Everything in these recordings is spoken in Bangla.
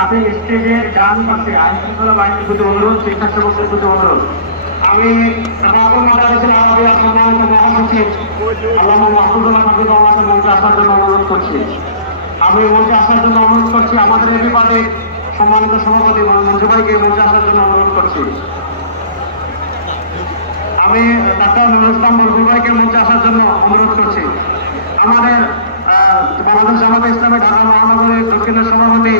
সাথে স্টেজের ডান পাশে আইন শৃঙ্খলা বাহিনীর প্রতি অনুরোধ, স্বেচ্ছাসেবকদের প্রতি অনুরোধ। আমি রাহুল মাদারিসুল আরবিয়া সম্মানিত মহাসচিব আল্লামা মাহফুজুল্লাহ হাফিজ আমাকে মঞ্চে আসার জন্য অনুরোধ করছি। আমি মঞ্চে আসার জন্য অনুরোধ করছি আমাদের এবি পার্টির সম্মানিত সভাপতি মঞ্জু ভাইকে মঞ্চে আসার জন্য অনুরোধ করছি। আমি ডাক্তার নুরুল ইসলাম বুলবুল ভাইকে মঞ্চে আসার জন্য অনুরোধ করছি। আমাদের বাংলাদেশ জামাতে ইসলামী ঢাকা মহানগরের দক্ষিণের সভাপতি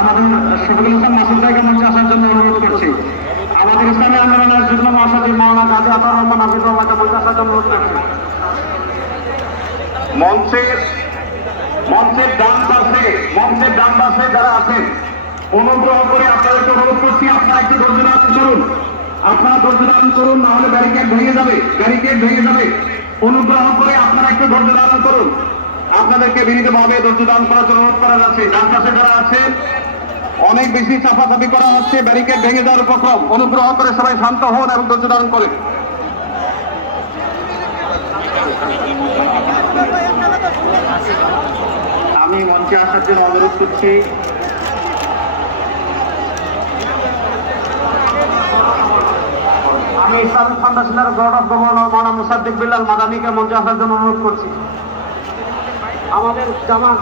আমাদের শফিকুল ইসলাম মাসুদ ভাইকে মঞ্চে আসার জন্য অনুরোধ করছি। আমাদের ইসলামী আন্দোলনের যুগ্ম মহাসচিব মাওলানা গাজী আতাউর রহমান হাফিজুল্লাহকে মঞ্চে আসার জন্য অনুরোধ করছি। মঞ্চের ডান পাশে যারা আছেন অনুগ্রহ করে আপনাদেরকে অনুরোধ করছি, আপনারা একটু ধৈর্য ধারণ করুন। আপনারা ধৈর্য ধারণ করুন, না হলে ব্যারিকেড ভেঙে যাবে। অনুগ্রহ করে আপনারা একটু ধৈর্য ধারণ করুন। আপনাদেরকে বিনীতভাবে ধৈর্য ধারণ করার জন্য অনুরোধ করা যাচ্ছে। ডান পাশে যারা আছেন অনেক বেশি চাপাচাপি করা হচ্ছে, ব্যারিকেড ভেঙে যাওয়ার উপক্রম। অনুগ্রহ করে সবাই শান্ত হন এবং ধৈর্য ধারণ করেন। আমি মঞ্চে আসার জন্য অনুরোধ করছি আমি ইসলামিক ফাউন্ডেশনের বোর্ড অফ গভর্নর মাওলানা মুসাদ্দিক বিল্লাল মাদানীকে মঞ্চে আসার জন্য অনুরোধ করছি। আমাদের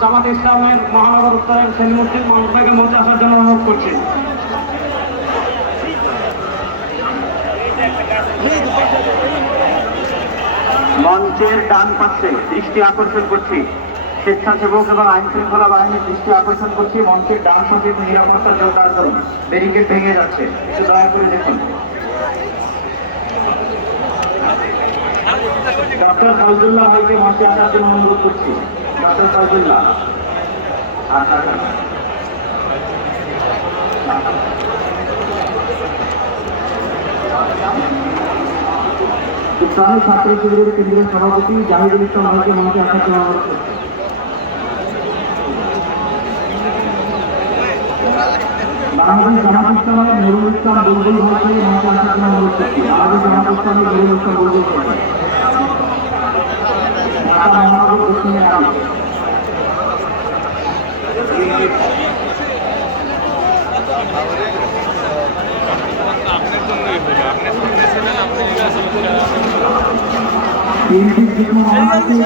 জামাত ইসলামের মহানগর উত্তরের সেলিমুদ্দিন মাহমুদ ভাইকে মঞ্চে আসার জন্য অনুরোধ করছি। মঞ্চের ডান পাশে দৃষ্টি আকর্ষণ করছি, স্বেচ্ছাসেবক এবং আইন শৃঙ্খলা বাহিনীর দৃষ্টি আকর্ষণ করছি। মঞ্চের ডান পাশে নিরাপত্তা জোরদার করুন, ব্যারিকেড ভেঙে যাচ্ছে, একটু দয়া করে দেখুন। ডক্টর ফজলুল্লাহ ভাইকে মঞ্চে আসার জন্য অনুরোধ করছি। ডক্টর ফজলুল্লাহ ইসলামী ছাত্র শিবিরের কেন্দ্রীয় সভাপতি জাহিদুল ইসলাম ভাইকে মঞ্চে আসার জন্য অনুরোধ করছি। বাংলাদেশ জামাত ইসলামের নুরুল ইসলাম বুলবুল ভাইকে মঞ্চে আসার জন্য অনুরোধ করছি। বাংলাদেশ জামাত ইসলামের নুরুল ইসলাম বুলবুল ভাই ঢাকা মহানগর দক্ষিণের আমির। বিএনপির যুগ্ম মহাসচিব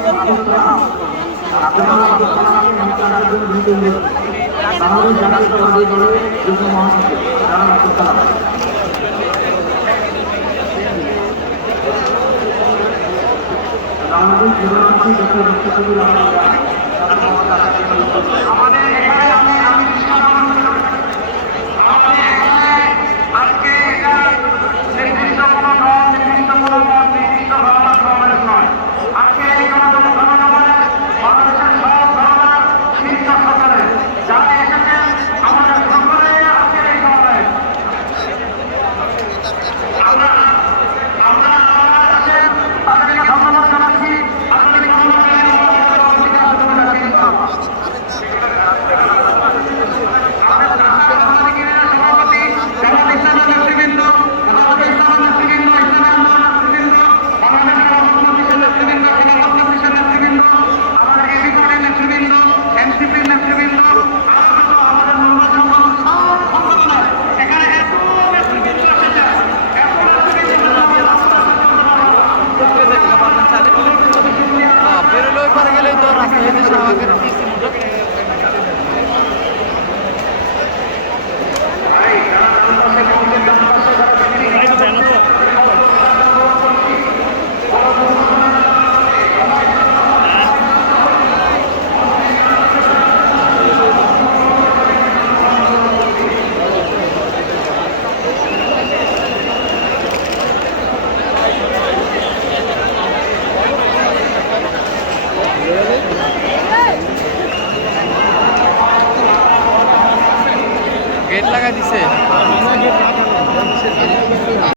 বাংলাদেশ জাতীয়তাবাদী দলের যুগ্ম মহাসচিব জানান আব্দুল সালাম। বাংলাদেশ যুবশক্তি ডক্টর মুস্তাফিজুর রহমান আমাদের এখানে আজকে এটা নির্দিষ্ট কোনো দল, নির্দিষ্ট কোনো মত, নির্দিষ্ট ধর্ম সমাবেশ নয়। আজকে এই জনগণের বাংলাদেশের সব ধর্মের শীর্ষ সরকারে যারা এসেছেন আমাদের সকলে আজকে এই সমাবেশ। আমরা তাদেরকে ধন্যবাদ জানাচ্ছি। আপনাদের বেরোলেও পারে গেলেই তো রাখা